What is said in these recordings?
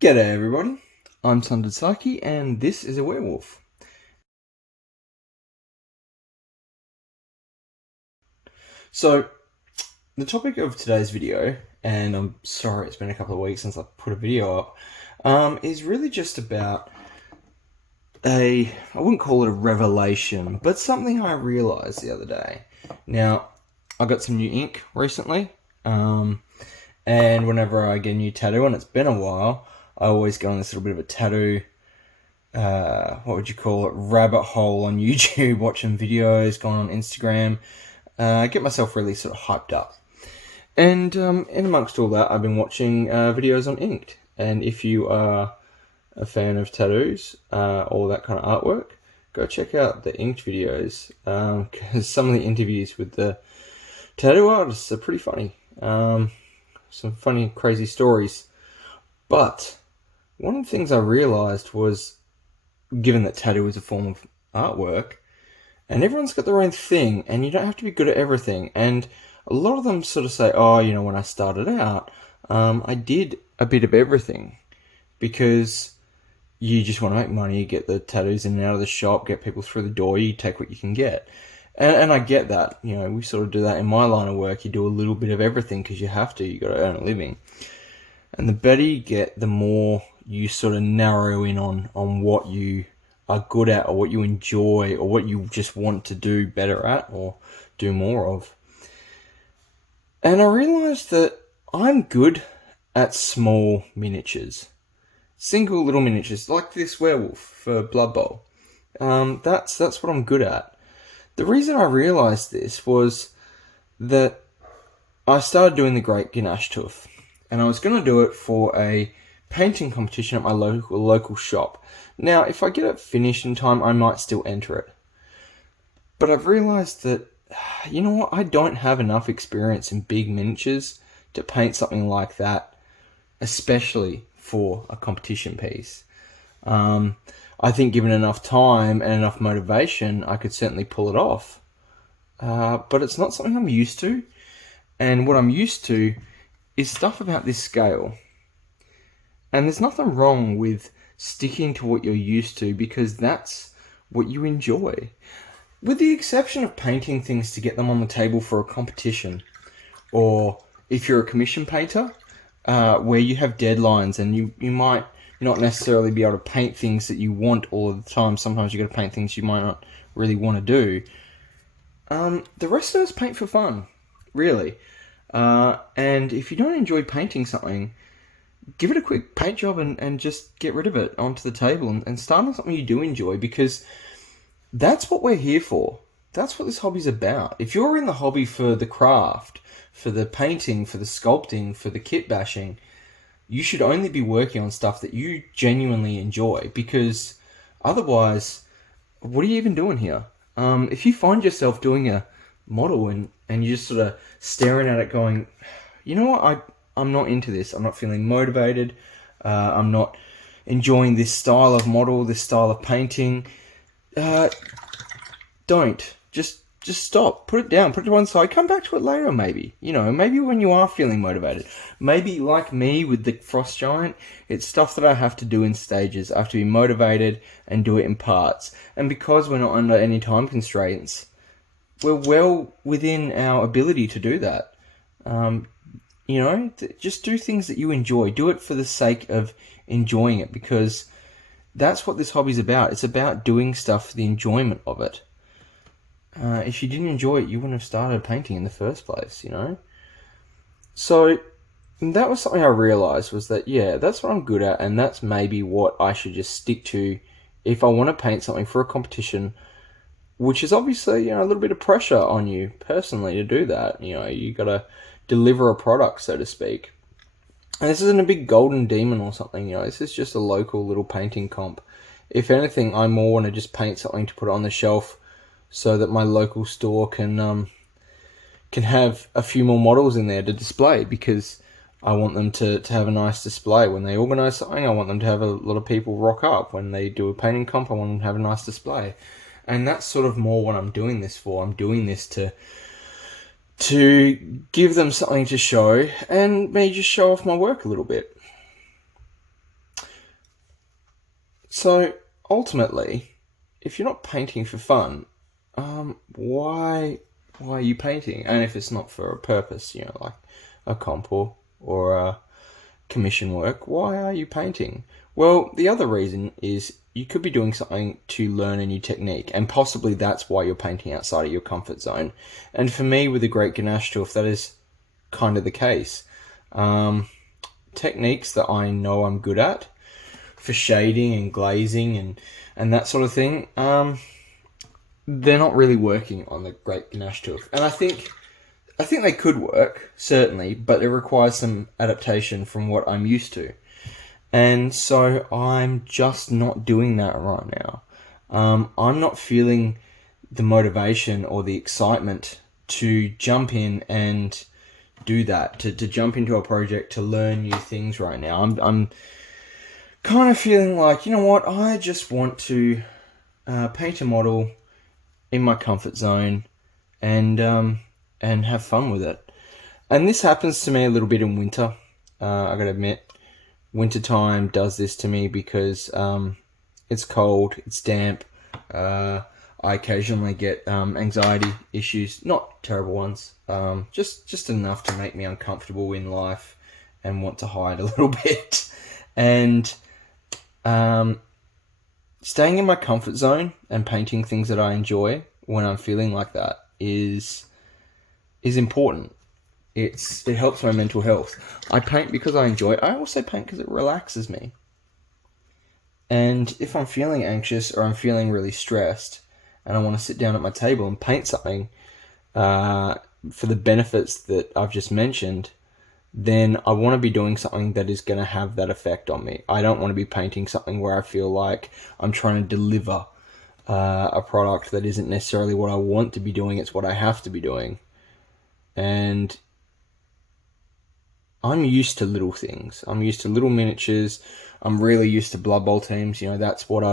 G'day everybody, I'm Sundered Psyche and this is a werewolf. So, the topic of today's video, and I'm sorry it's been a couple of weeks since I put a video up, is really just about I wouldn't call it a revelation, but something I realised the other day. Now, I got some new ink recently, and whenever I get a new tattoo, and it's been a while, I always go on this little bit of a tattoo, what would you call it, rabbit hole on YouTube, watching videos, going on Instagram, get myself really sort of hyped up. And in amongst all that, I've been watching videos on Inked. And if you are a fan of tattoos or that kind of artwork, go check out the Inked videos, because some of the interviews with the tattoo artists are pretty funny. Some funny, crazy stories. But one of the things I realised was, given that tattoo is a form of artwork, and everyone's got their own thing, and you don't have to be good at everything. And a lot of them sort of say, oh, you know, when I started out, I did a bit of everything, because you just want to make money, get the tattoos in and out of the shop, get people through the door, you take what you can get. And I get that, you know, we sort of do that in my line of work. You do a little bit of everything because you have to, you got to earn a living. And the better you get, the more you sort of narrow in on what you are good at, or what you enjoy, or what you just want to do better at or do more of. And I realised that I'm good at small miniatures. Single little miniatures, like this werewolf for Blood Bowl. That's what I'm good at. The reason I realised this was that I started doing the Great Ganesh Tooth, and I was going to do it for a painting competition at my local shop. Now, if I get it finished in time, I might still enter it. But I've realised that, you know what, I don't have enough experience in big miniatures to paint something like that, especially for a competition piece. I think given enough time and enough motivation, I could certainly pull it off. But it's not something I'm used to. And what I'm used to is stuff about this scale. And there's nothing wrong with sticking to what you're used to, because that's what you enjoy. With the exception of painting things to get them on the table for a competition, or if you're a commission painter, where you have deadlines and you might not necessarily be able to paint things that you want all of the time. Sometimes you got to paint things you might not really want to do. The rest of us paint for fun, really. And if you don't enjoy painting something, give it a quick paint job and just get rid of it onto the table and start on something you do enjoy, because that's what we're here for. That's what this hobby's about. If you're in the hobby for the craft, for the painting, for the sculpting, for the kit bashing, you should only be working on stuff that you genuinely enjoy, because otherwise, what are you even doing here? If you find yourself doing a model and you're just sort of staring at it going, you know what, I'm not into this, I'm not feeling motivated, I'm not enjoying this style of model, this style of painting, don't. Just stop. Put it down. Put it to one side. Come back to it later, maybe. You know, maybe when you are feeling motivated. Maybe, like me with the Frost Giant, it's stuff that I have to do in stages. I have to be motivated and do it in parts. And because we're not under any time constraints, we're well within our ability to do that. You know, just do things that you enjoy. Do it for the sake of enjoying it, because that's what this hobby's about. It's about doing stuff for the enjoyment of it. If you didn't enjoy it, you wouldn't have started painting in the first place, you know? So, that was something I realised, was that, yeah, that's what I'm good at, and that's maybe what I should just stick to if I want to paint something for a competition, which is obviously, you know, a little bit of pressure on you personally to do that. You know, you got to deliver a product, so to speak. And this isn't a big golden demon or something, you know, this is just a local little painting comp. If anything, I more want to just paint something to put on the shelf so that my local store can have a few more models in there to display, because I want them to have a nice display. When they organise something, I want them to have a lot of people rock up. When they do a painting comp, I want them to have a nice display. And that's sort of more what I'm doing this for. I'm doing this to give them something to show, and maybe just show off my work a little bit. So ultimately, if you're not painting for fun, why are you painting? And if it's not for a purpose, like a comp or a commission work, why are you painting? Well, the other reason is you could be doing something to learn a new technique, and possibly that's why you're painting outside of your comfort zone. And for me, with the Great Ganesh Tooth, that is kind of the case. Techniques that I know I'm good at for shading and glazing and that sort of thing, they're not really working on the Great Ganesh Tooth. And I think they could work, certainly, but it requires some adaptation from what I'm used to. And so I'm just not doing that right now. I'm not feeling the motivation or the excitement to jump in and do that, to jump into a project, to learn new things right now. I'm kind of feeling like, you know what, I just want to paint a model in my comfort zone and have fun with it. And this happens to me a little bit in winter. I gotta admit, wintertime does this to me because it's cold, it's damp. I occasionally get anxiety issues, not terrible ones, just enough to make me uncomfortable in life and want to hide a little bit. And staying in my comfort zone and painting things that I enjoy when I'm feeling like that is important. It helps my mental health. I paint because I enjoy it. I also paint because it relaxes me. And if I'm feeling anxious or I'm feeling really stressed and I want to sit down at my table and paint something for the benefits that I've just mentioned, then I want to be doing something that is going to have that effect on me. I don't want to be painting something where I feel like I'm trying to deliver a product that isn't necessarily what I want to be doing, it's what I have to be doing. And I'm used to little things. I'm used to little miniatures. I'm really used to Blood Bowl teams. That's what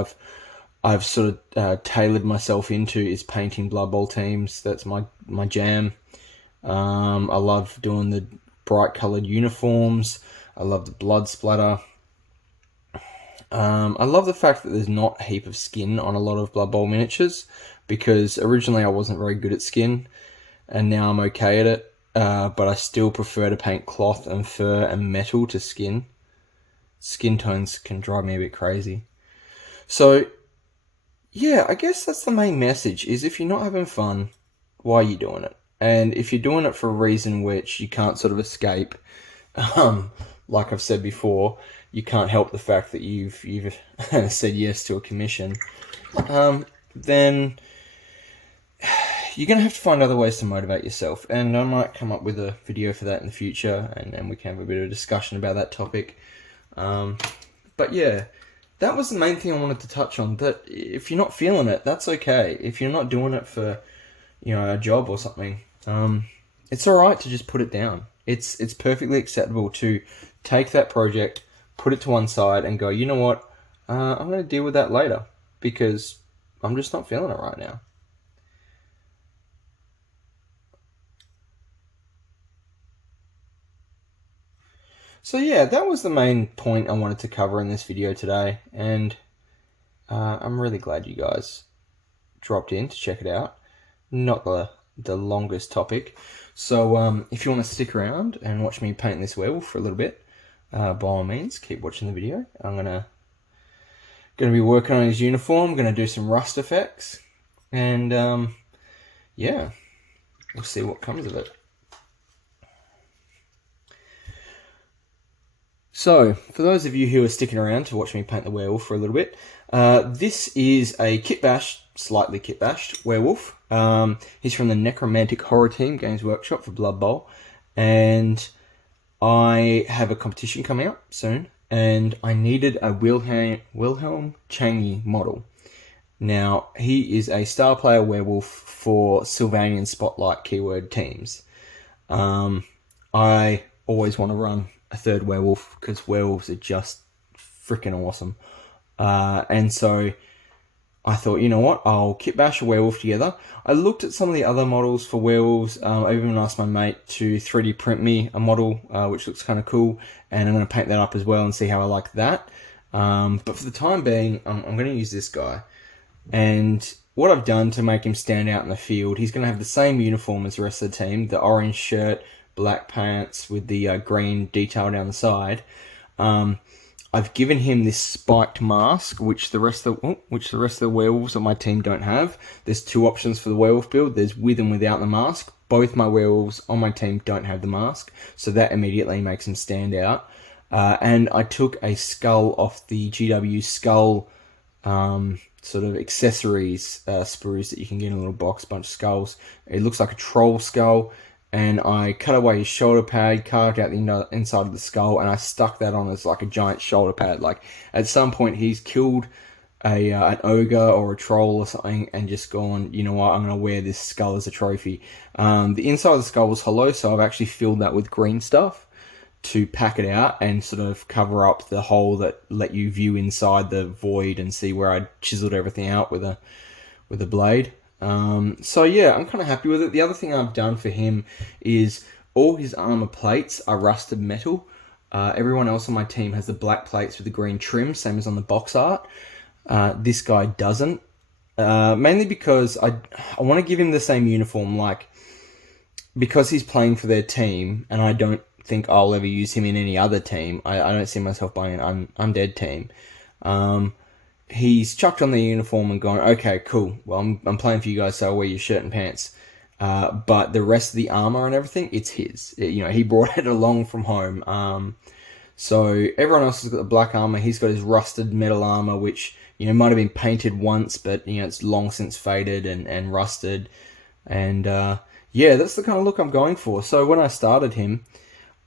I've sort of tailored myself into, is painting Blood Bowl teams. That's my jam. I love doing the bright coloured uniforms. I love the blood splatter. I love the fact that there's not a heap of skin on a lot of Blood Bowl miniatures, because originally I wasn't very good at skin, and now I'm okay at it. But I still prefer to paint cloth and fur and metal to skin. Skin tones can drive me a bit crazy. So, yeah, I guess that's the main message, is if you're not having fun, why are you doing it? And if you're doing it for a reason which you can't sort of escape, like I've said before, you can't help the fact that you've said yes to a commission, then you're going to have to find other ways to motivate yourself. And I might come up with a video for that in the future, and we can have a bit of a discussion about that topic. But yeah, that was the main thing I wanted to touch on, that if you're not feeling it, that's okay. If you're not doing it for, a job or something, it's alright to just put it down. It's perfectly acceptable to take that project, put it to one side and go, you know what, I'm going to deal with that later, because I'm just not feeling it right now. So yeah, that was the main point I wanted to cover in this video today, and I'm really glad you guys dropped in to check it out. Not the longest topic, so if you want to stick around and watch me paint this werewolf for a little bit, by all means, keep watching the video. I'm gonna be working on his uniform, gonna do some rust effects, and yeah, we'll see what comes of it. So, for those of you who are sticking around to watch me paint the werewolf for a little bit, this is a slightly kit-bashed werewolf. He's from the Necromantic Horror Team, Games Workshop, for Blood Bowl, and I have a competition coming up soon, and I needed a Wilhelm Chaney model. Now, he is a star player werewolf for Sylvanian Spotlight keyword teams. I always want to run a third werewolf, because werewolves are just freaking awesome. And so I thought, you know what, I'll kit bash a werewolf together. I looked at some of the other models for werewolves. I even asked my mate to 3D print me a model, which looks kind of cool, and I'm going to paint that up as well and see how I like that. But for the time being, I'm going to use this guy. And what I've done to make him stand out in the field, he's going to have the same uniform as the rest of the team, the orange shirt, black pants with the green detail down the side. I've given him this spiked mask, which the rest of the werewolves on my team don't have. There's two options for the werewolf build. There's with and without the mask. Both my werewolves on my team don't have the mask, so that immediately makes him stand out. And I took a skull off the GW skull sort of accessories sprues that you can get in a little box, bunch of skulls. It looks like a troll skull. And I cut away his shoulder pad, carved out the inside of the skull, and I stuck that on as like a giant shoulder pad. Like, at some point, he's killed an ogre or a troll or something and just gone, you know what, I'm going to wear this skull as a trophy. The inside of the skull was hollow, so I've actually filled that with green stuff to pack it out and sort of cover up the hole that let you view inside the void and see where I chiseled everything out with a blade. So yeah, I'm kind of happy with it. The other thing I've done for him is all his armor plates are rusted metal. Everyone else on my team has the black plates with the green trim, same as on the box art. This guy doesn't. Mainly because I want to give him the same uniform, like, because he's playing for their team, and I don't think I'll ever use him in any other team. I don't see myself buying an undead team. He's chucked on the uniform and gone, okay, cool. Well, I'm playing for you guys, so I'll wear your shirt and pants. But the rest of the armor and everything, it's his. He brought it along from home. So everyone else has got the black armor. He's got his rusted metal armor, which, might have been painted once, but, it's long since faded and rusted. And, yeah, that's the kind of look I'm going for. So when I started him,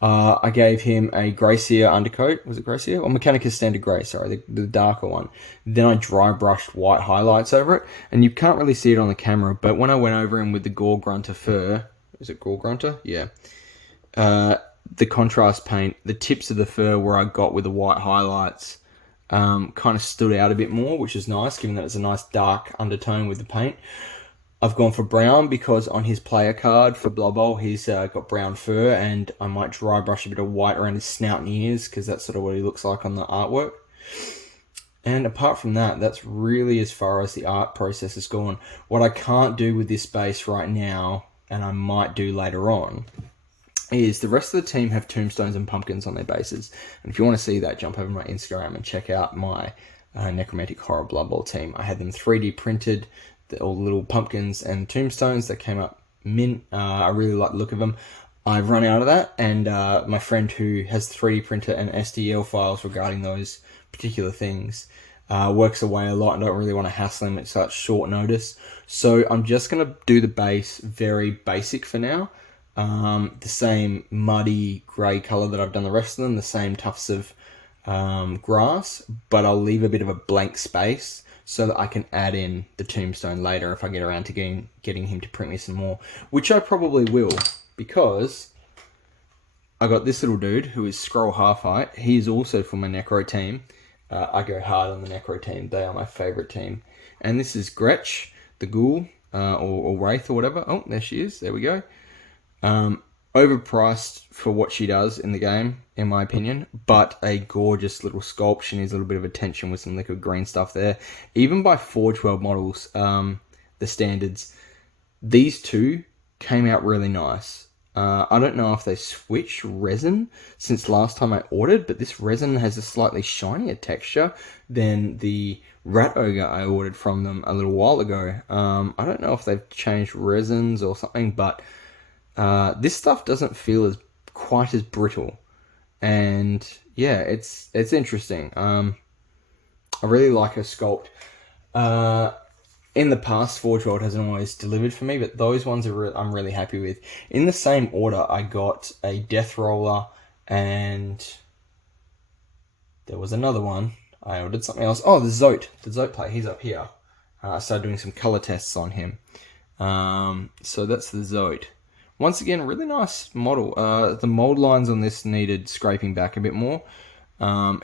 I gave him a Gracier undercoat. Was it Gracier? Or Mechanicus Standard Grey, sorry, the darker one. Then I dry brushed white highlights over it. And you can't really see it on the camera, but when I went over him with the Gore Grunter fur, is it Gore Grunter? Yeah. The contrast paint, the tips of the fur where I got with the white highlights kind of stood out a bit more, which is nice, given that it's a nice dark undertone with the paint. I've gone for brown because on his player card for Blood Bowl, he's got brown fur, and I might dry brush a bit of white around his snout and ears because that's sort of what he looks like on the artwork. And apart from that, that's really as far as the art process has gone. What I can't do with this base right now, and I might do later on, is the rest of the team have tombstones and pumpkins on their bases. And if you want to see that, jump over to my Instagram and check out my Necromantic Horror Blood Bowl team. I had them 3D printed, all the little pumpkins and tombstones that came up mint. I really like the look of them. I've run out of that, and my friend who has 3D printer and STL files regarding those particular things works away a lot and don't really want to hassle him at such short notice. So I'm just going to do the base very basic for now. The same muddy grey colour that I've done the rest of them, the same tufts of grass, but I'll leave a bit of a blank space so that I can add in the tombstone later if I get around to getting him to print me some more, which I probably will, because I got this little dude who is Scroll Half Height. He is also from my Necro team. I go hard on the Necro team. They are my favourite team. And this is Gretch the Ghoul, or Wraith or whatever. Oh, there she is. There we go. Overpriced for what she does in the game, in my opinion, but a gorgeous little sculpt. She needs a little bit of attention with some liquid green stuff there. Even by Forge World models, the standards, these two came out really nice. I don't know if they switched resin since last time I ordered, but this resin has a slightly shinier texture than the Rat Ogre I ordered from them a little while ago. I don't know if they've changed resins or something, but this stuff doesn't feel quite as brittle, and yeah, it's interesting. I really like her sculpt. In the past, Forge World hasn't always delivered for me, but those ones I'm really happy with. In the same order, I got a Death Roller, and there was another one. I ordered something else. Oh, the Zote plate. He's up here. I started doing some color tests on him. So that's the Zote. Once again, really nice model. The mold lines on this needed scraping back a bit more.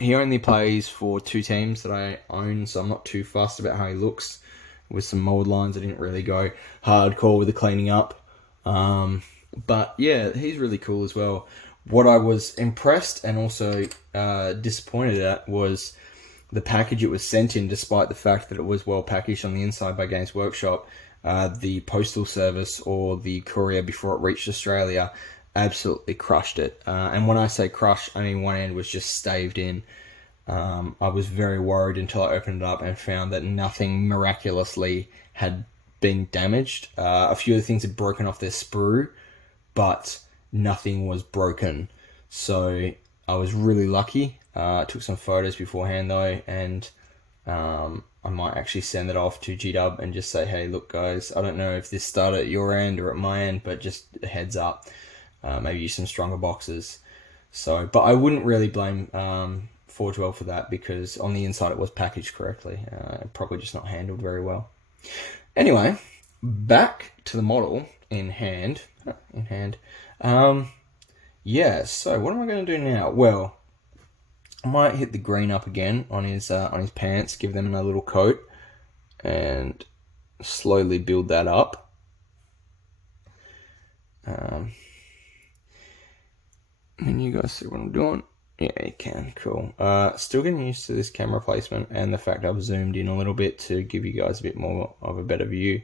He only plays for 2 teams that I own, so I'm not too fussed about how he looks. With some mold lines, I didn't really go hardcore with the cleaning up. But yeah, he's really cool as well. What I was impressed and also disappointed at was the package it was sent in, despite the fact that it was well packaged on the inside by Games Workshop, the postal service or the courier before it reached Australia absolutely crushed it. And when I say crush, I mean one end was just staved in. I was very worried until I opened it up and found that nothing miraculously had been damaged. A few of the things had broken off their sprue, but nothing was broken. So I was really lucky. I took some photos beforehand though, and I might actually send it off to GW and just say, hey, look guys, I don't know if this started at your end or at my end, but just a heads up. Maybe use some stronger boxes. So, but I wouldn't really blame Forge World for that, because on the inside it was packaged correctly. Probably just not handled very well. Anyway, back to the model in hand. Yeah, so what am I going to do now? Well, I might hit the green up again on his pants, give them a little coat, and slowly build that up. Can you guys see what I'm doing? Yeah, you can. Cool. Still getting used to this camera placement and the fact I've zoomed in a little bit to give you guys a bit more of a better view.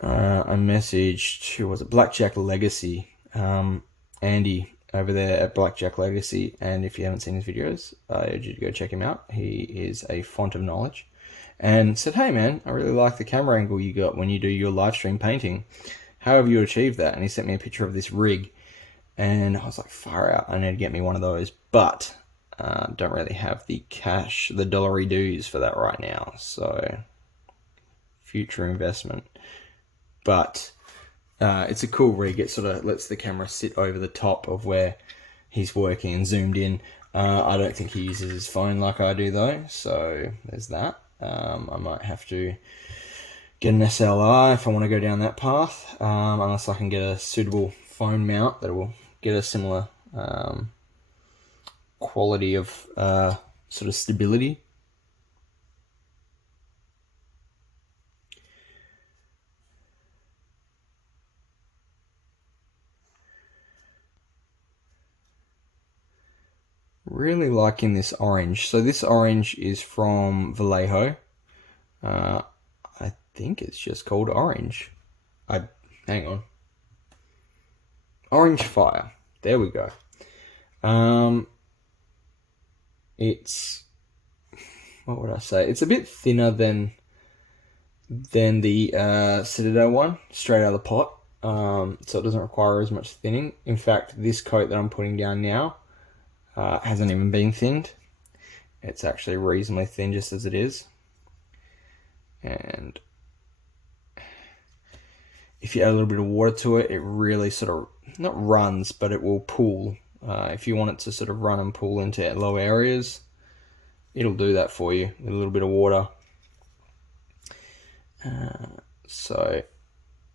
I messaged, who was it? Blackjack Legacy. Andy over there at Blackjack Legacy, and if you haven't seen his videos, I urge you to go check him out. He is a font of knowledge. And said, hey man, I really like the camera angle you got when you do your live stream painting. How have you achieved that? And he sent me a picture of this rig, and I was like, far out, I need to get me one of those, but don't really have the cash, the dollary dues for that right now, so future investment. But it's a cool rig. It sort of lets the camera sit over the top of where he's working and zoomed in. I don't think he uses his phone like I do though, so there's that. I might have to get an SLR if I want to go down that path, unless I can get a suitable phone mount that will get a similar quality of sort of stability. Really liking this orange. So this orange is from Vallejo. I think it's just called orange. Hang on. Orange Fire. There we go. It's, what would I say? It's a bit thinner than the Citadel one, straight out of the pot. So it doesn't require as much thinning. In fact, this coat that I'm putting down now hasn't even been thinned. It's actually reasonably thin just as it is. And if you add a little bit of water to it, it really sort of, not runs, but it will pool. If you want it to sort of run and pool into low areas, it'll do that for you with a little bit of water. So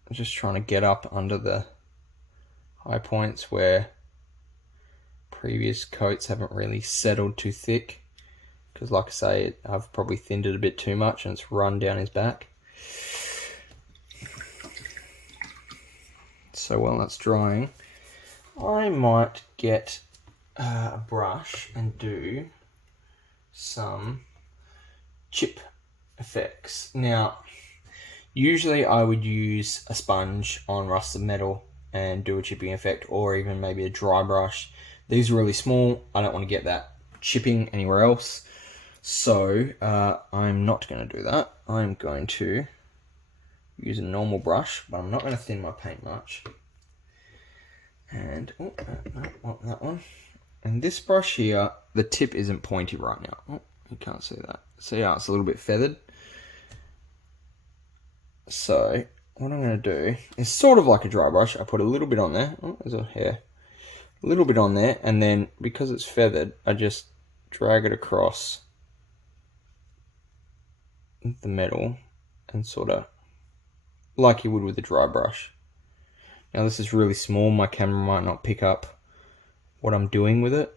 I'm just trying to get up under the high points where previous coats haven't really settled too thick, because like I say, I've probably thinned it a bit too much and it's run down his back. So while that's drying, I might get a brush and do some chip effects. Now, usually I would use a sponge on rusted metal and do a chipping effect, or even maybe a dry brush. These are really small. I don't want to get that chipping anywhere else. So I'm not going to do that. I'm going to use a normal brush, but I'm not going to thin my paint much. And, oh, no, that one. And this brush here, the tip isn't pointy right now. Oh, you can't see that. See how it's a little bit feathered? So what I'm going to do is sort of like a dry brush. I put a little bit on there. Oh, there's a hair. A little bit on there, and then because it's feathered, I just drag it across the metal and sort of like you would with a dry brush. Now this is really small, my camera might not pick up what I'm doing with it.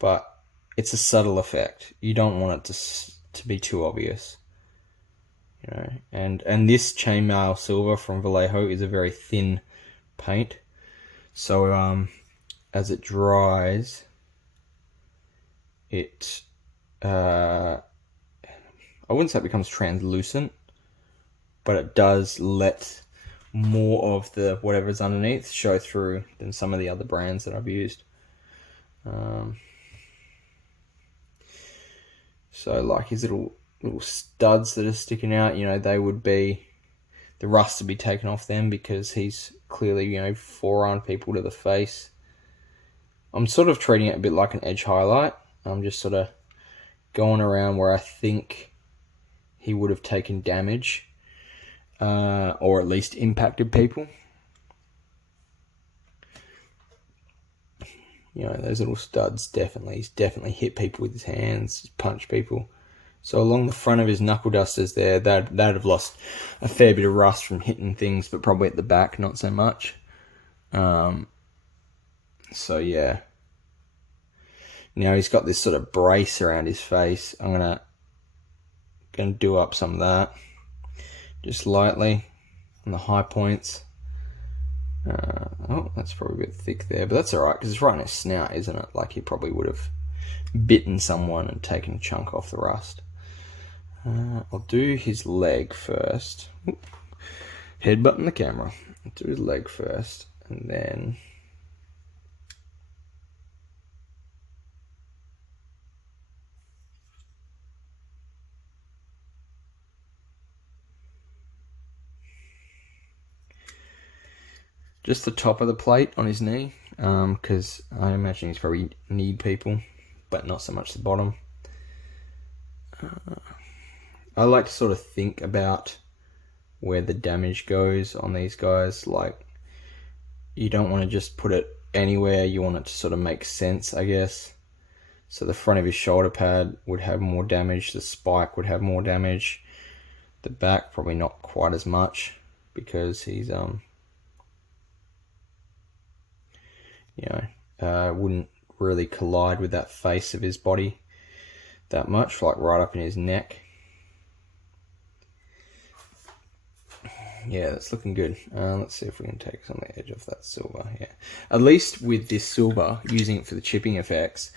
But it's a subtle effect. You don't want it to be too obvious. you know. And this Chainmail Silver from Vallejo is a very thin paint, so as it dries, it I wouldn't say it becomes translucent, but it does let more of the whatever's underneath show through than some of the other brands that I've used. So like his little studs that are sticking out, you know, they would be, the rust would be taken off them because he's clearly, you know, forearmed people to the face. I'm sort of treating it a bit like an edge highlight. I'm just sort of going around where I think he would have taken damage, or at least impacted people. You know, those little studs he's definitely hit people with his hands, he's punched people. So along the front of his knuckle dusters there, that'd have lost a fair bit of rust from hitting things, but probably at the back, not so much. So yeah. Now he's got this sort of brace around his face. I'm gonna do up some of that, just lightly on the high points. Oh, that's probably a bit thick there, but that's alright because it's right in his snout, isn't it? Like he probably would have bitten someone and taken a chunk off the rust. I'll do his leg first. Headbutting the camera. I'll do his leg first, and then just the top of the plate on his knee, because I imagine he's probably kneed people, but not so much the bottom. I like to sort of think about where the damage goes on these guys. Like, you don't want to just put it anywhere, you want it to sort of make sense, I guess. So the front of his shoulder pad would have more damage, the spike would have more damage, the back probably not quite as much, because he's wouldn't really collide with that face of his body that much, like right up in his neck. Yeah, that's looking good. Let's see if we can take some of the edge off that silver. Yeah, at least with this silver, using it for the chipping effects,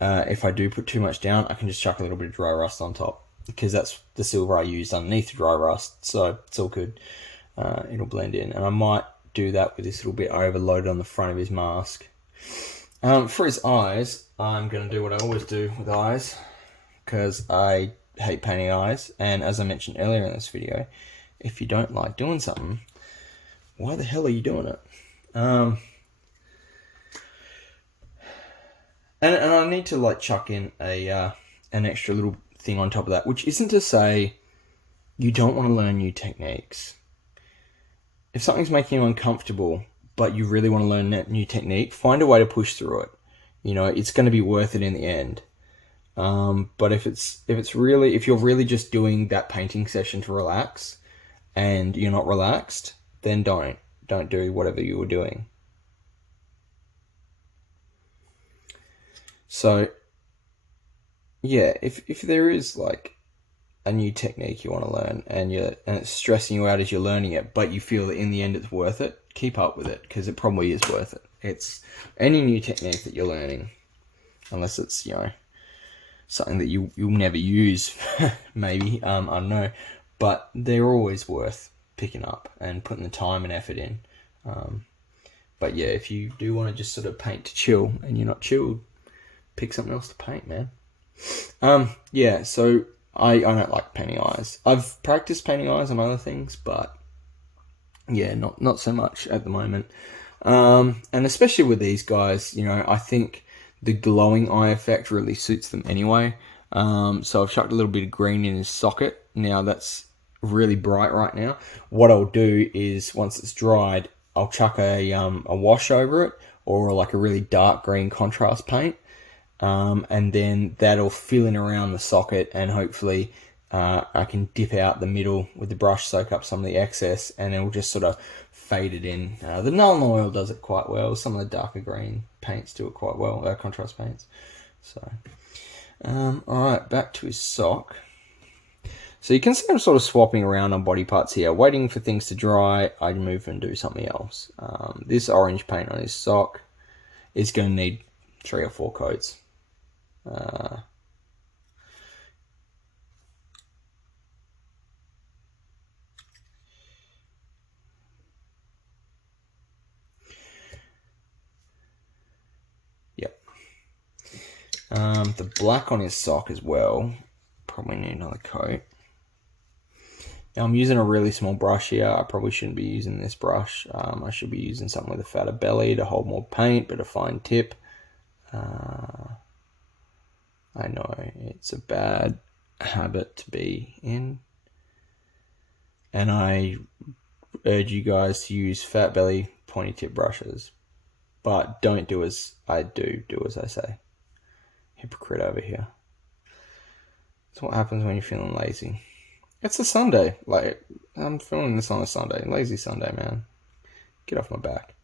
if I do put too much down, I can just chuck a little bit of dry rust on top, because that's the silver I used underneath the dry rust, so it's all good. It'll blend in, and I might do that with this little bit overloaded on the front of his mask. For his eyes, I'm going to do what I always do with eyes, because I hate painting eyes, and as I mentioned earlier in this video, if you don't like doing something, why the hell are you doing it? And I need to like chuck in an extra little thing on top of that, which isn't to say you don't want to learn new techniques. If something's making you uncomfortable, but you really want to learn that new technique, find a way to push through it. You know, it's going to be worth it in the end. But if you're really just doing that painting session to relax, and you're not relaxed, then don't do whatever you were doing. So yeah, if there is like a new technique you want to learn, and it's stressing you out as you're learning it, but you feel that in the end it's worth it, keep up with it, because it probably is worth it. It's any new technique that you're learning, unless it's, you know, something that you'll never use, maybe, I don't know, but they're always worth picking up and putting the time and effort in. But yeah, if you do want to just sort of paint to chill and you're not chilled, pick something else to paint, man. Yeah, so I don't like painting eyes. I've practiced painting eyes on other things, but yeah, not so much at the moment. And especially with these guys, you know, I think the glowing eye effect really suits them anyway. So I've chucked a little bit of green in his socket. Now that's really bright right now. What I'll do is, once it's dried, I'll chuck a wash over it, or like a really dark green contrast paint. And then that'll fill in around the socket, and hopefully I can dip out the middle with the brush, soak up some of the excess, and it'll just sort of fade it in. The Nuln Oil does it quite well. Some of the darker green paints do it quite well, contrast paints. So, alright, back to his sock. So you can see I'm sort of swapping around on body parts here, waiting for things to dry. I move and do something else. This orange paint on his sock is going to need 3 or 4 coats. Yep. The black on his sock as well. Probably need another coat. Now I'm using a really small brush here. I probably shouldn't be using this brush. I should be using something with a fatter belly to hold more paint, but a fine tip. I know it's a bad habit to be in, and I urge you guys to use fat belly pointy tip brushes, but don't do as I do as I say. Hypocrite over here. That's what happens when you're feeling lazy. It's a Sunday. Like, I'm filming this on a Sunday. Lazy Sunday, man. Get off my back.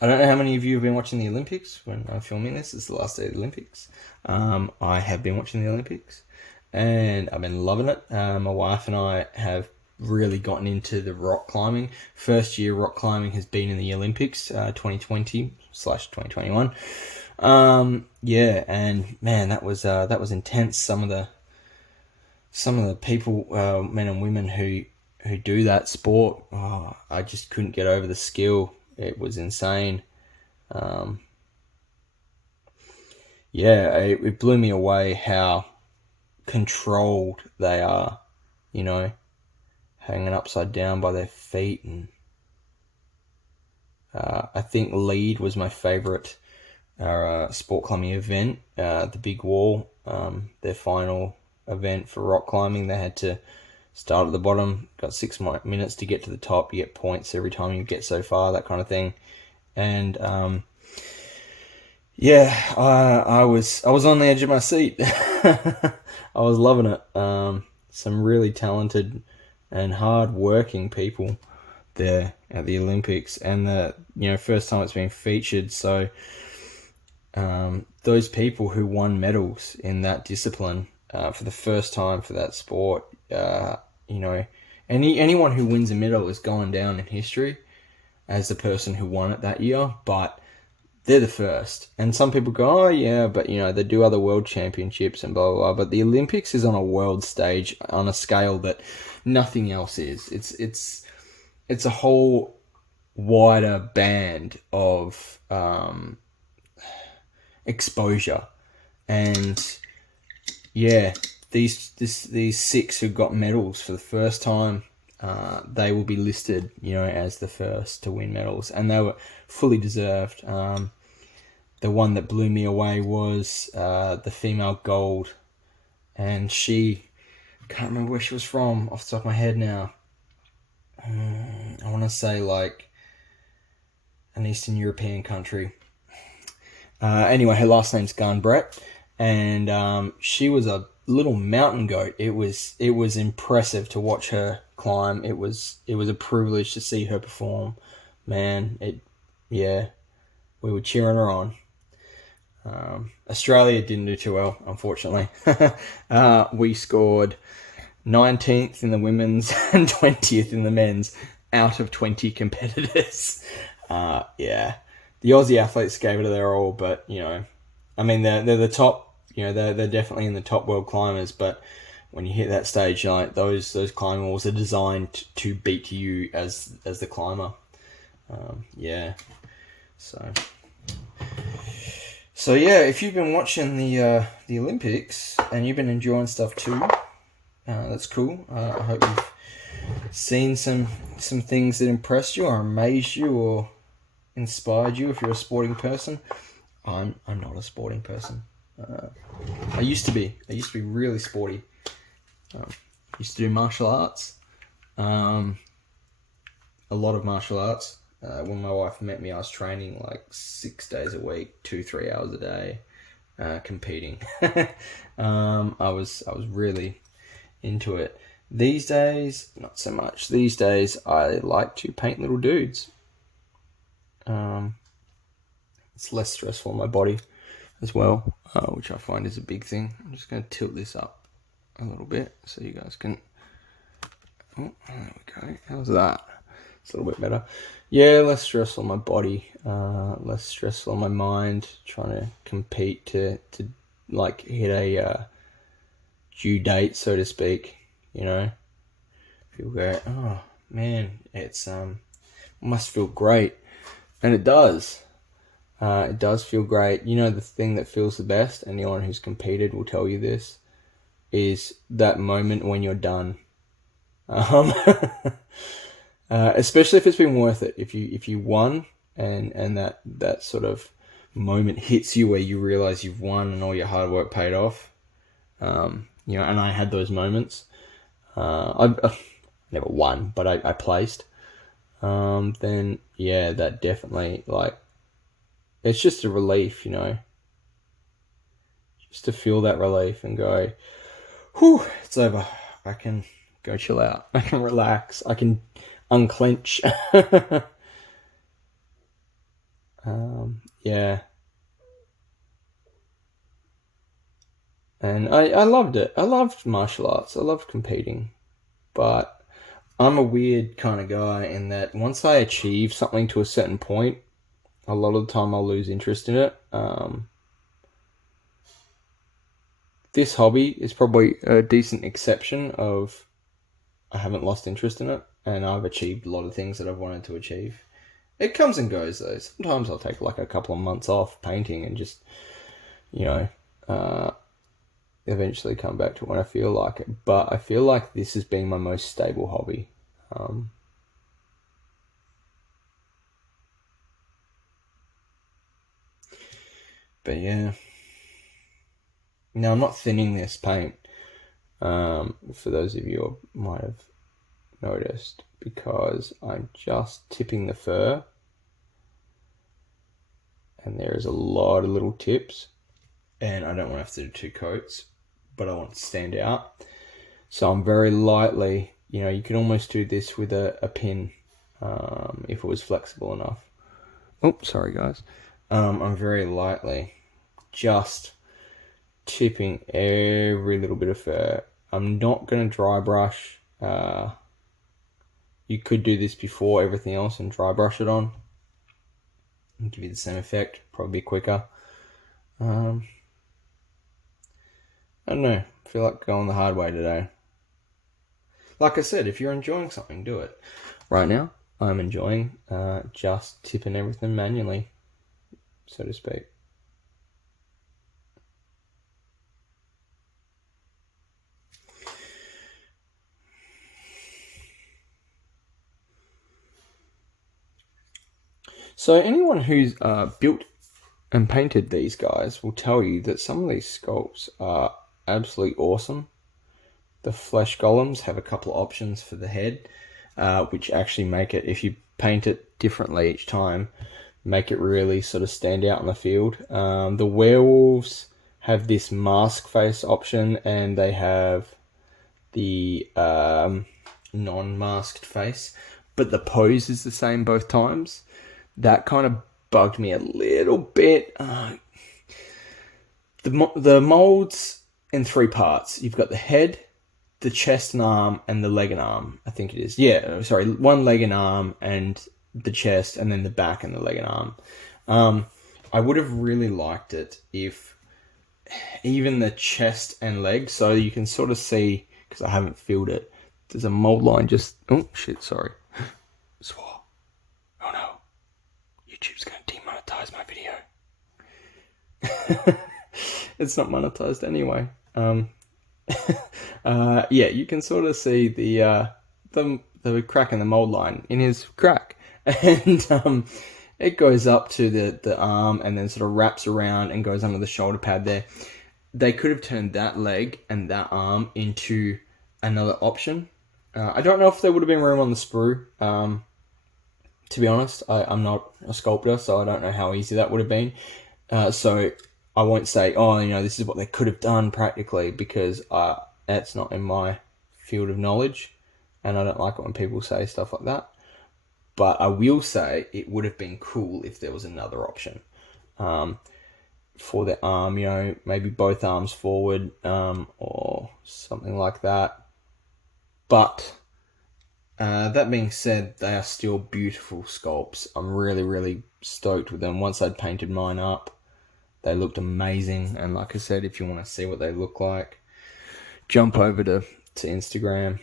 I don't know how many of you have been watching the Olympics when I'm filming this. It's the last day of the Olympics. I have been watching the Olympics, and I've been loving it. My wife and I have really gotten into the rock climbing. First year rock climbing has been in the Olympics, 2020/2021. Yeah, and man, that was intense. Some of the people, men and women who do that sport, I just couldn't get over the skill. It was insane. Yeah, it blew me away how controlled they are, you know, hanging upside down by their feet. And I think lead was my favorite sport climbing event, the big wall, their final event for rock climbing. They had to start at the bottom, got 6 minutes to get to the top. You get points every time you get so far, that kind of thing. And yeah, I was on the edge of my seat. I was loving it. Some really talented and hard-working people there at the Olympics, and the first time it's been featured. So those people who won medals in that discipline for the first time for that sport, anyone who wins a medal is going down in history as the person who won it that year, but they're the first. And some people go, oh yeah, but they do other world championships and blah, blah, blah. But the Olympics is on a world stage on a scale that nothing else is. It's a whole wider band of exposure. And yeah, these 6 who got medals for the first time, they will be listed, as the first to win medals, and they were fully deserved. The one that blew me away was the female gold, and I can't remember where she was from off the top of my head now. I want to say like an Eastern European country. Anyway, her last name's Garnbrett, and she was a little mountain goat. It was impressive to watch her climb. It was a privilege to see her perform. Man, we were cheering her on. Australia didn't do too well, unfortunately. We scored 19th in the women's and 20th in the men's out of 20 competitors. The Aussie athletes gave it their all, but they're the top. They're definitely in the top world climbers, but when you hit that stage, those climb walls are designed to beat you as the climber. So yeah, if you've been watching the Olympics and you've been enjoying stuff too, that's cool. I hope you've seen some things that impressed you or amazed you or inspired you. If you're a sporting person, I'm not a sporting person. I used to be really sporty. Used to do martial arts, a lot of martial arts. When my wife met me, I was training like 6 days a week, 2-3 hours a day, competing. I was really into it. These days, not so much. These days, I like to paint little dudes. It's less stressful on my body as well, which I find is a big thing. I'm just going to tilt this up a little bit so you guys can... Oh, there we go. How's that? It's a little bit better. Yeah, less stress on my body, less stress on my mind, trying to compete to like hit a due date, so to speak, you know. Feel great. Oh man, it's must feel great, and it does. It does feel great. You know, the thing that feels the best, and anyone who's competed will tell you this, is that moment when you're done. Especially if it's been worth it. If you won, and that sort of moment hits you where you realize you've won and all your hard work paid off. You know, and I had those moments. I've never won, but I placed. Then yeah, that definitely, like, it's just a relief, you know. Just to feel that relief and go, whew, it's over. I can go chill out. I can relax. I can unclench. Yeah. And I loved it. I loved martial arts. I loved competing. But I'm a weird kind of guy in that once I achieve something to a certain point, a lot of the time I'll lose interest in it. This hobby is probably a decent exception of I haven't lost interest in it, and I've achieved a lot of things that I've wanted to achieve. It comes and goes though. Sometimes I'll take like a couple of months off painting and just, you know, eventually come back to when I feel like it. But I feel like this has been my most stable hobby. But yeah. Now I'm not thinning this paint. For those of you who might have noticed, because I'm just tipping the fur, and there is a lot of little tips, and I don't want to have to do 2 coats, but I want it to stand out. So I'm very lightly, you know, you can almost do this with a pin, if it was flexible enough. Oh, sorry guys. I'm very lightly just tipping every little bit of fur. I'm not going to dry brush. You could do this before everything else and dry brush it on and give you the same effect, probably quicker. I don't know, I feel like going the hard way today. Like I said, if you're enjoying something, do it. Right now, I'm enjoying just tipping everything manually, so to speak. So anyone who's built and painted these guys will tell you that some of these sculpts are absolutely awesome. The flesh golems have a couple of options for the head, which actually make it, if you paint it differently each time, make it really sort of stand out in the field. The werewolves have this mask face option, and they have the non-masked face, but the pose is the same both times. That kind of bugged me a little bit. The molds in 3 parts. You've got the head, the chest and arm, and the leg and arm. I think it is. Yeah, sorry, 1 leg and arm, and the chest, and then the back and the leg and arm. I would have really liked it if even the chest and leg, so you can sort of see, because I haven't filled it, there's a mold line just... Oh, shit, sorry. Oh no. YouTube's going to demonetize my video. It's not monetized anyway. Yeah, you can sort of see the crack in the mold line in his crack, and it goes up to the arm and then sort of wraps around and goes under the shoulder pad there. They could have turned that leg and that arm into another option. I don't know if there would have been room on the sprue. To be honest, I'm not a sculptor, so I don't know how easy that would have been. So I won't say, oh, you know, this is what they could have done practically, because that's not in my field of knowledge, and I don't like it when people say stuff like that. But I will say it would have been cool if there was another option. for the arm, you know, maybe both arms forward, or something like that. But that being said, they are still beautiful sculpts. I'm really, really stoked with them. Once I'd painted mine up, they looked amazing. And like I said, if you want to see what they look like, jump over to Instagram.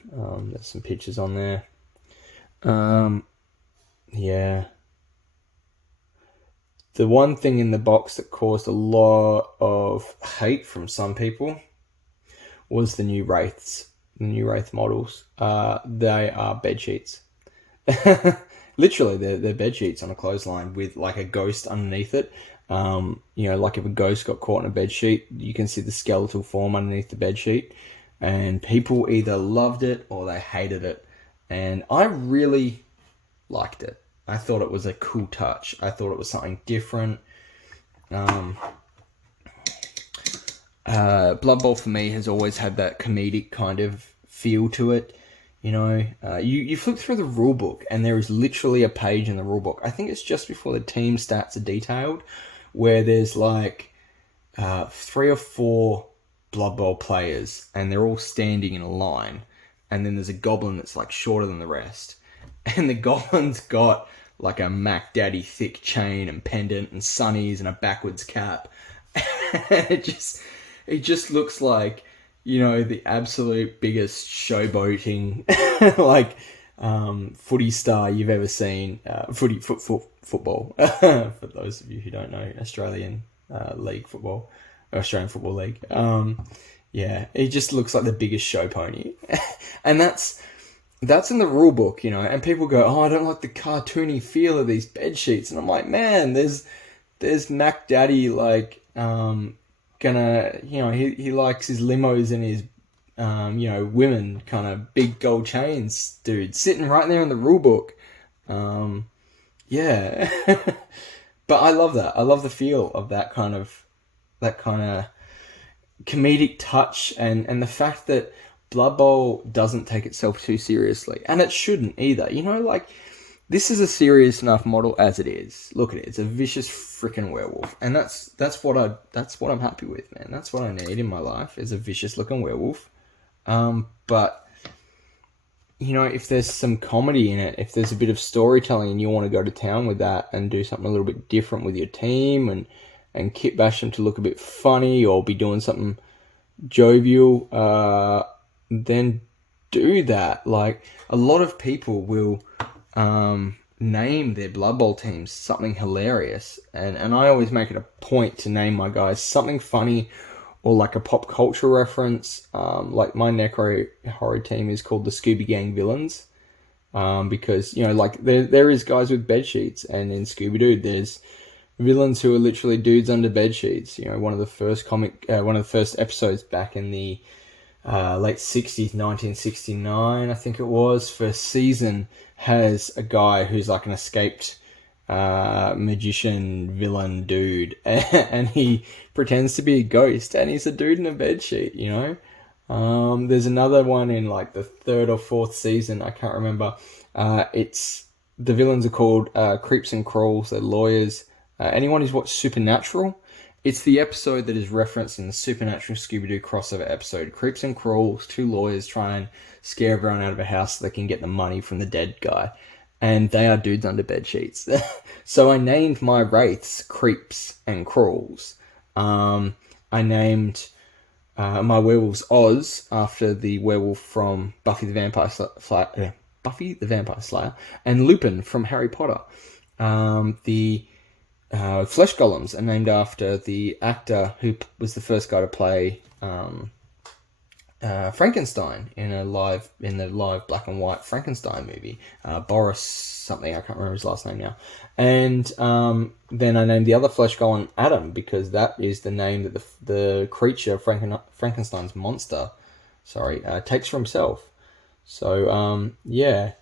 There's some pictures on there. Yeah. The one thing in the box that caused a lot of hate from some people was the new Wraiths. The new Wraith models. They are bed sheets. Literally, they're bed sheets on a clothesline with like a ghost underneath it. You know, like if a ghost got caught in a bed sheet, you can see the skeletal form underneath the bed sheet. And people either loved it or they hated it. And I really liked it. I thought it was a cool touch. I thought it was something different. Blood Bowl for me has always had that comedic kind of feel to it. You know, you flip through the rule book and there is literally a page in the rule book. I think it's just before the team stats are detailed, where there's like 3 or 4 Blood Bowl players and they're all standing in a line. And then there's a goblin that's like shorter than the rest. And the goblin's got like a Mac Daddy thick chain and pendant and sunnies and a backwards cap. it just looks like, you know, the absolute biggest showboating like footy star you've ever seen. Football. For those of you who don't know Australian league football, or Australian Football League. Yeah, he just looks like the biggest show pony. And that's in the rule book, you know, and people go, oh, I don't like the cartoony feel of these bed sheets. And I'm like, man, there's Mac Daddy, like, gonna, you know, he likes his limos and his, you know, women, kind of big gold chains, dude, sitting right there in the rule book. Yeah. But I love that. I love the feel of that kind of comedic touch, and the fact that Blood Bowl doesn't take itself too seriously, and it shouldn't either. You know, like, this is a serious enough model as it is. Look at it; it's a vicious freaking werewolf, and that's what I'm happy with, man. That's what I need in my life, is a vicious looking werewolf. But you know, if there's some comedy in it, if there's a bit of storytelling, and you want to go to town with that and do something a little bit different with your team, and kit bash them to look a bit funny, or be doing something jovial, then do that. Like, a lot of people will name their Blood Bowl teams something hilarious, and I always make it a point to name my guys something funny, or like a pop culture reference. Like, my Necro horror team is called the Scooby Gang Villains, because, you know, like, there is guys with bed sheets, and in Scooby-Doo there's villains who are literally dudes under bed sheets. You know, one of the first episodes back in the late 60s, 1969, I think it was, first season, has a guy who's like an escaped magician villain dude, and he pretends to be a ghost, and he's a dude in a bed sheet, you know. There's another one in like the 3rd or 4th season, I can't remember. The villains are called Creeps and Crawls. They're lawyers. Anyone who's watched Supernatural, it's the episode that is referenced in the Supernatural Scooby-Doo crossover episode. Creeps and Crawls, 2 lawyers try and scare everyone out of a house so they can get the money from the dead guy. And they are dudes under bed sheets. So I named my Wraiths Creeps and Crawls. I named my werewolves Oz, after the werewolf from Buffy the Vampire Slayer, and Lupin from Harry Potter. The flesh golems are named after the actor who was the first guy to play Frankenstein in the live black and white Frankenstein movie. Boris something, I can't remember his last name now. And then I named the other flesh golem Adam, because that is the name that the creature, Frankenstein's monster, takes for himself. So yeah.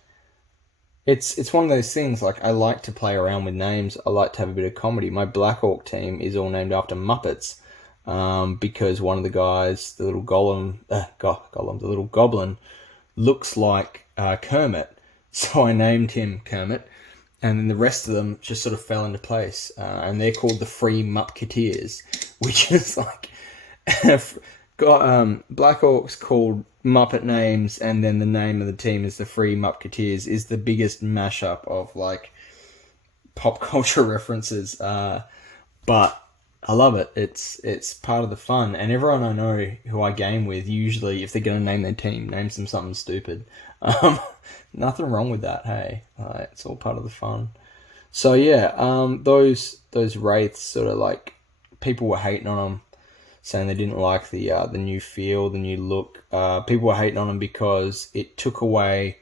It's one of those things, like, I like to play around with names. I like to have a bit of comedy. My Black Orc team is all named after Muppets, because one of the guys, the little the little goblin, looks like Kermit. So I named him Kermit. and then the rest of them just sort of fell into place. And they're called the Free Mupketeers, which is like got Black Orcs called Muppet names, and then the name of the team is the Free Mupketeers. Is the biggest mashup of like pop culture references, but I love it. It's part of the fun, and everyone I know who I game with, usually if they're gonna name their team, names them something stupid. Nothing wrong with that. Hey, it's all part of the fun. So yeah, those wraiths, sort of like, people were hating on them, saying they didn't like the new feel, the new look. People were hating on them because it took away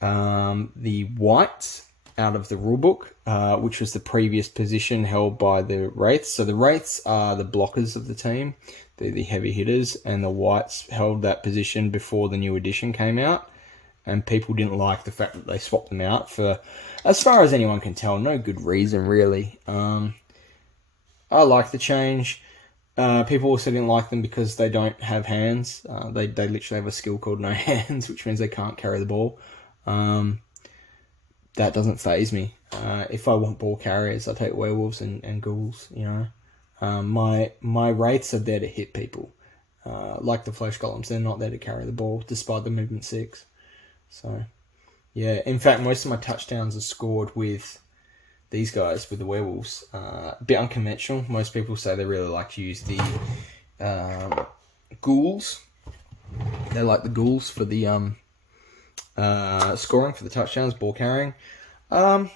the whites out of the rulebook, which was the previous position held by the wraiths. So the wraiths are the blockers of the team; they're the heavy hitters, and the whites held that position before the new edition came out. And people didn't like the fact that they swapped them out for, as far as anyone can tell, no good reason really. I like the change. People also didn't like them because they don't have hands. They literally have a skill called no hands, which means they can't carry the ball. That doesn't faze me. If I want ball carriers, I take werewolves and ghouls. You know, my wraiths are there to hit people. Like the flesh golems, they're not there to carry the ball, despite the movement 6. So, yeah. In fact, most of my touchdowns are scored with these guys, with the werewolves. A bit unconventional. Most people say they really like to use the ghouls. They like the ghouls for the scoring, for the touchdowns, ball carrying. I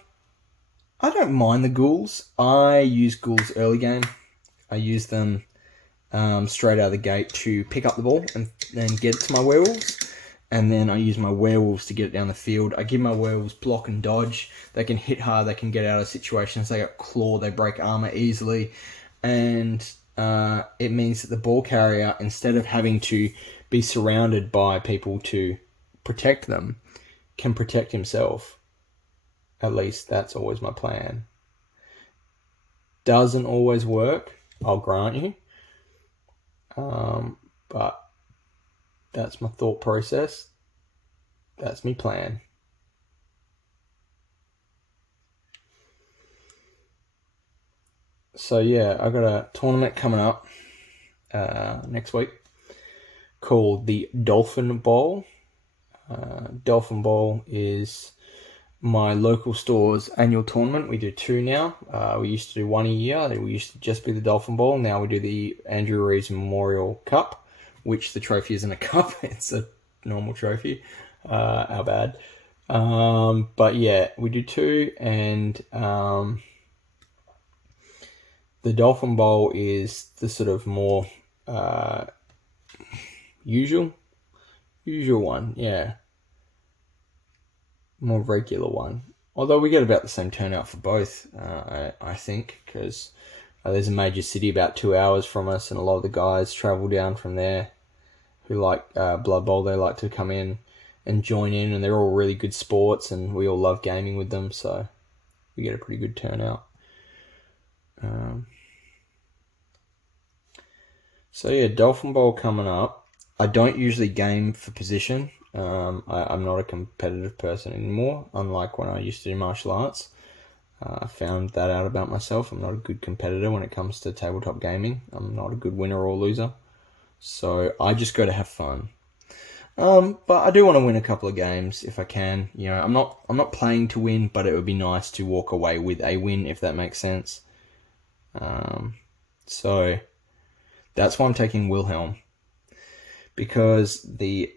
don't mind the ghouls. I use ghouls early game. I use them straight out of the gate to pick up the ball and then get it to my werewolves. And then I use my werewolves to get it down the field. I give my werewolves block and dodge. They can hit hard. They can get out of situations. They got claw. They break armor easily. And it means that the ball carrier, instead of having to be surrounded by people to protect them, can protect himself. At least that's always my plan. Doesn't always work, I'll grant you. But that's my thought process. That's my plan. So yeah, I got a tournament coming up next week called the Dolphin Bowl. Dolphin Bowl is my local store's annual tournament. We do 2 now. We used to do 1 a year. We used to just be the Dolphin Bowl. Now we do the Andrew Reeves Memorial Cup, which the trophy isn't a cup. It's a normal trophy. How bad. But yeah, we do 2, and the Dolphin Bowl is the sort of more usual one, yeah. More regular one. Although we get about the same turnout for both, I think, because there's a major city about 2 hours from us, and a lot of the guys travel down from there who like Blood Bowl. They like to come in and join in, and they're all really good sports, and we all love gaming with them, so we get a pretty good turnout. So yeah, Dolphin Bowl coming up. I don't usually game for position. I'm not a competitive person anymore, unlike when I used to do martial arts. I found that out about myself. I'm not a good competitor when it comes to tabletop gaming. I'm not a good winner or loser. So I just go to have fun. But I do want to win a couple of games if I can. You know, I'm not playing to win, but it would be nice to walk away with a win, if that makes sense. So that's why I'm taking Wilhelm, because the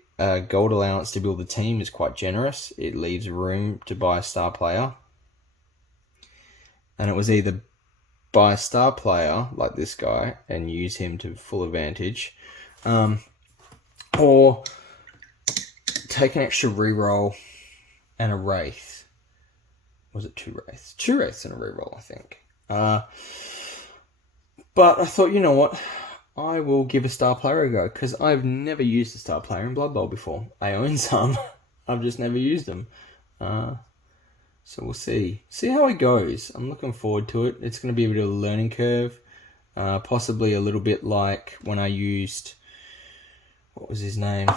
gold allowance to build the team is quite generous. It leaves room to buy a star player. And it was either buy a star player, like this guy, and use him to full advantage, or take an extra reroll and a wraith. Was it 2 wraiths? 2 wraiths and a reroll, I think. But I thought, you know what? I will give a star player a go, because I've never used a star player in Blood Bowl before. I own some. I've just never used them. So we'll see. See how it goes. I'm looking forward to it. It's going to be a bit of a learning curve. Possibly a little bit like when I used... What was his name?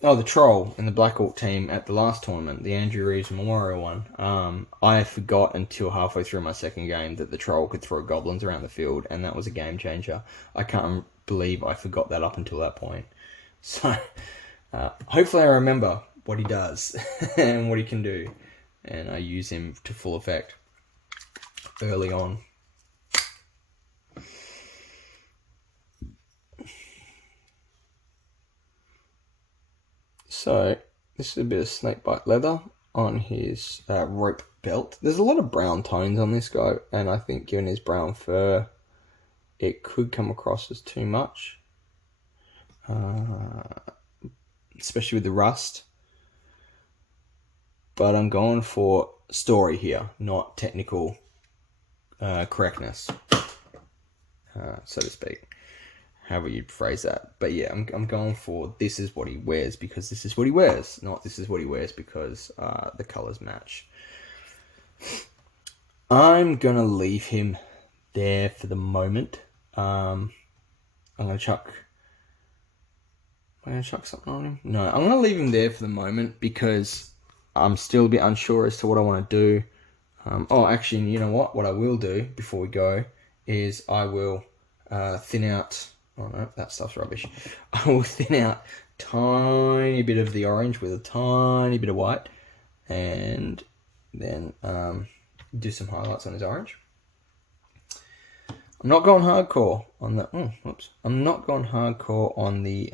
the troll in the Black Orc team at the last tournament, the Andrew Reeves Memorial one. I forgot until halfway through my second game that the troll could throw goblins around the field, and that was a game changer. I can't believe I forgot that up until that point. So, hopefully I remember what he does and what he can do, and I use him to full effect early on. So, this is a bit of snakebite leather on his rope belt. There's a lot of brown tones on this guy, and I think given his brown fur, it could come across as too much. Especially with the rust. But I'm going for story here, not technical correctness, so to speak. However you'd phrase that. But yeah, I'm going for this is what he wears because this is what he wears, not this is what he wears because the colours match. I'm going to leave him there for the moment. I'm going to chuck something on him. No, I'm going to leave him there for the moment because I'm still a bit unsure as to what I want to do. Actually, you know what? What I will do before we go is I will thin out... Oh no, that stuff's rubbish. I will thin out tiny bit of the orange with a tiny bit of white, and then do some highlights on his orange. I'm not going hardcore on the... I'm not going hardcore on the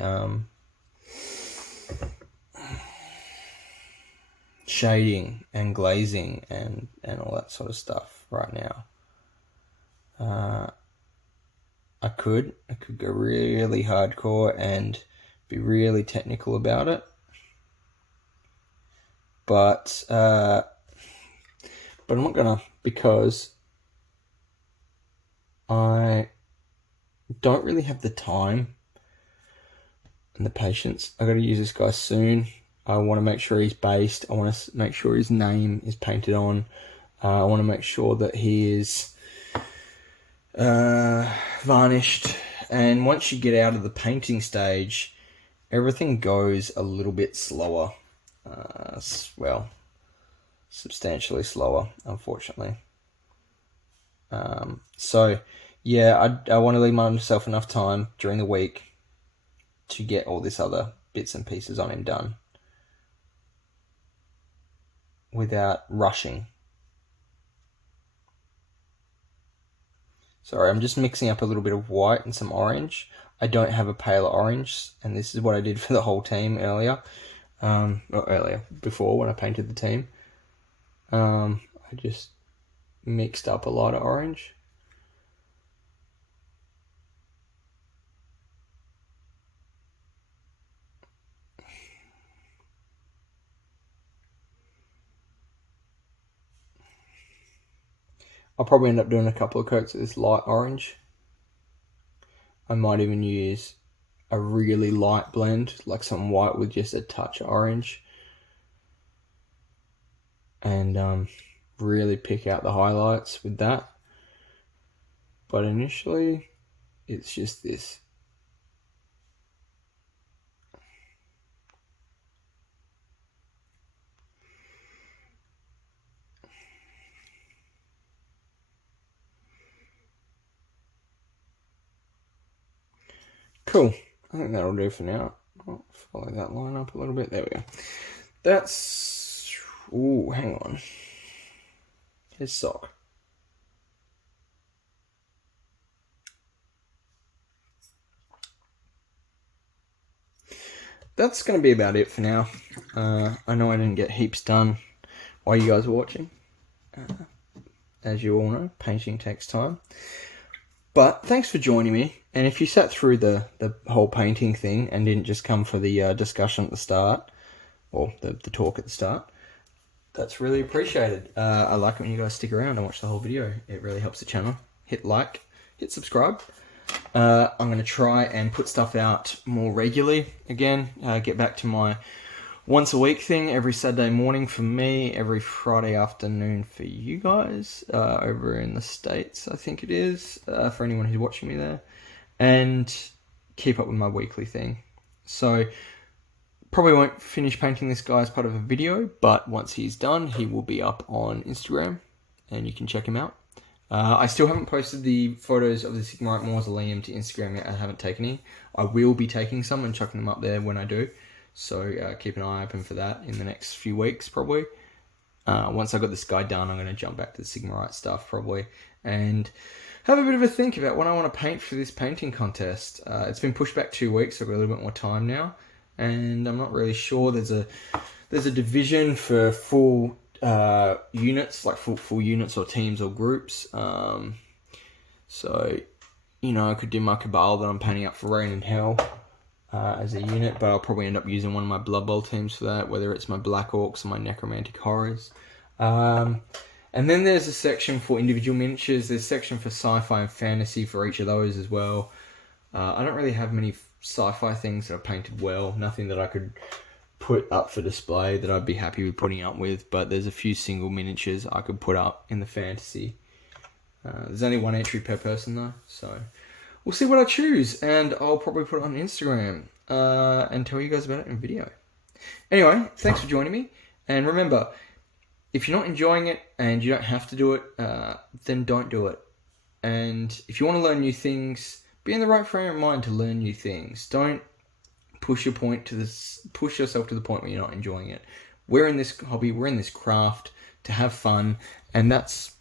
shading and glazing and all that sort of stuff right now. I could go really hardcore and be really technical about it, but I'm not gonna, because I don't really have the time and the patience. I got to use this guy soon. I want to make sure he's based. I want to make sure his name is painted on. I want to make sure that he is varnished, and once you get out of the painting stage, everything goes a little bit slower. Well, substantially slower, unfortunately. So yeah, I want to leave myself enough time during the week to get all this other bits and pieces on him done without rushing. Sorry, I'm just mixing up a little bit of white and some orange. I don't have a paler orange, and this is what I did for the whole team earlier. Before when I painted the team. I just mixed up a lot of orange. I'll probably end up doing a couple of coats of this light orange. I might even use a really light blend, like some white with just a touch of orange. And really pick out the highlights with that. But initially, it's just this. Cool. I think that'll do for now. I'll follow that line up a little bit. There we go. That's... Ooh, hang on. His sock. That's going to be about it for now. I know I didn't get heaps done while you guys were watching. As you all know, painting takes time. But thanks for joining me. And if you sat through the whole painting thing and didn't just come for the discussion at the start, or the talk at the start, that's really appreciated. I like it when you guys stick around and watch the whole video. It really helps the channel. Hit like, hit subscribe. I'm going to try and put stuff out more regularly again. Get back to my once a week thing every Saturday morning for me, every Friday afternoon for you guys over in the States, I think it is, for anyone who's watching me there, and keep up with my weekly thing. So Probably won't finish painting this guy as part of a video, but once he's done, he will be up on Instagram, and you can check him out. I still haven't posted the photos of the Sigmarite Mausoleum to Instagram yet. I haven't taken any. I will be taking some and chucking them up there when I do. So keep an eye open for that in the next few weeks, probably. Once I got this guy done, I'm going to jump back to the Sigmarite stuff, probably, and have a bit of a think about what I want to paint for this painting contest. It's been pushed back 2 weeks, so I've got a little bit more time now, and I'm not really sure. There's a division for full units, like full units or teams or groups. So, you know, I could do my Cabal that I'm painting up for Rain and Hell as a unit, but I'll probably end up using one of my Blood Bowl teams for that, whether it's my Black Orcs or my Necromantic Horrors. And then there's a section for individual miniatures. There's a section for sci-fi and fantasy for each of those as well. I don't really have many sci-fi things that are painted well. Nothing that I could put up for display that I'd be happy with putting up with. But there's a few single miniatures I could put up in the fantasy. There's only 1 entry per person though. So we'll see what I choose. And I'll probably put it on Instagram and tell you guys about it in video. Anyway, thanks for joining me. And remember, if you're not enjoying it and you don't have to do it, then don't do it. And if you want to learn new things, be in the right frame of mind to learn new things. Don't push yourself to the point where you're not enjoying it. We're in this hobby, we're in this craft to have fun, and that's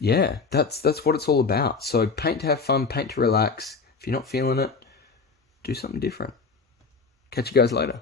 what it's all about. So paint to have fun, paint to relax. If you're not feeling it, do something different. Catch you guys later.